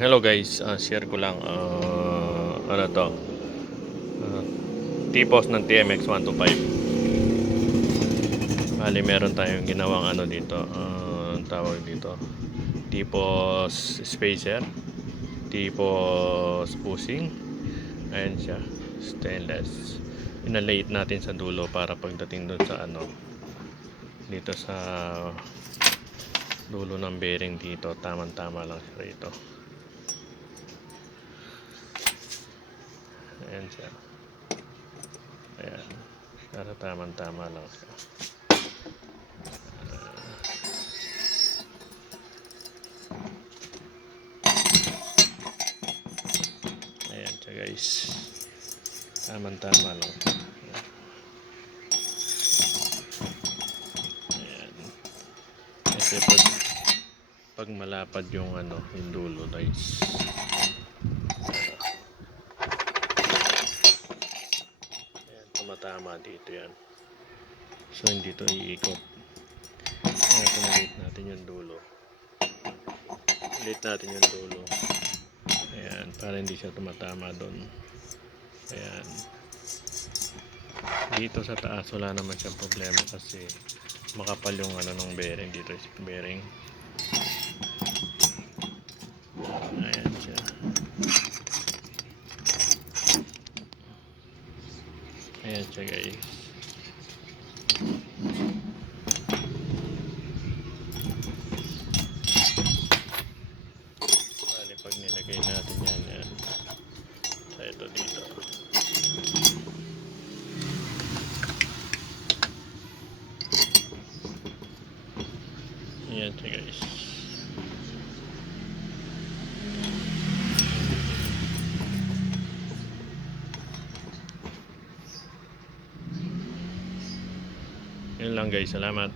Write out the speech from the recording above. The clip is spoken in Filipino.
Hello guys, share ko lang ano to, uh, tipos ng TMX 125. Bali meron tayong ginawang ano dito, ang tawag dito, tipos spacer, tipos pusing. Ayan siya, stainless. Inalate natin sa dulo para pagdating doon sa ano, dito sa dulo ng bearing dito, tamang-tama lang siya rito. Ayan siya. Ayan. Para tamang-tama lang siya. Ayan siya guys. Tamang-tama lang. Ayan. Kasi pag malapad yung ano, yung dulo guys. Ayan, tumatama dito yan. So hindi to iikot. Kaya pinalit natin yung dulo. Pilit natin yung dulo. Ayan, para hindi siya tumatama doon. Ayan. Dito sa taas wala naman siyang problema kasi makapal yung ano ng bearing dito, bearing. Ayan siya. Ayan siya guys. Bali pag nilagay natin yan sa ito dito. Ayan siya guys. Yun lang guys, salamat.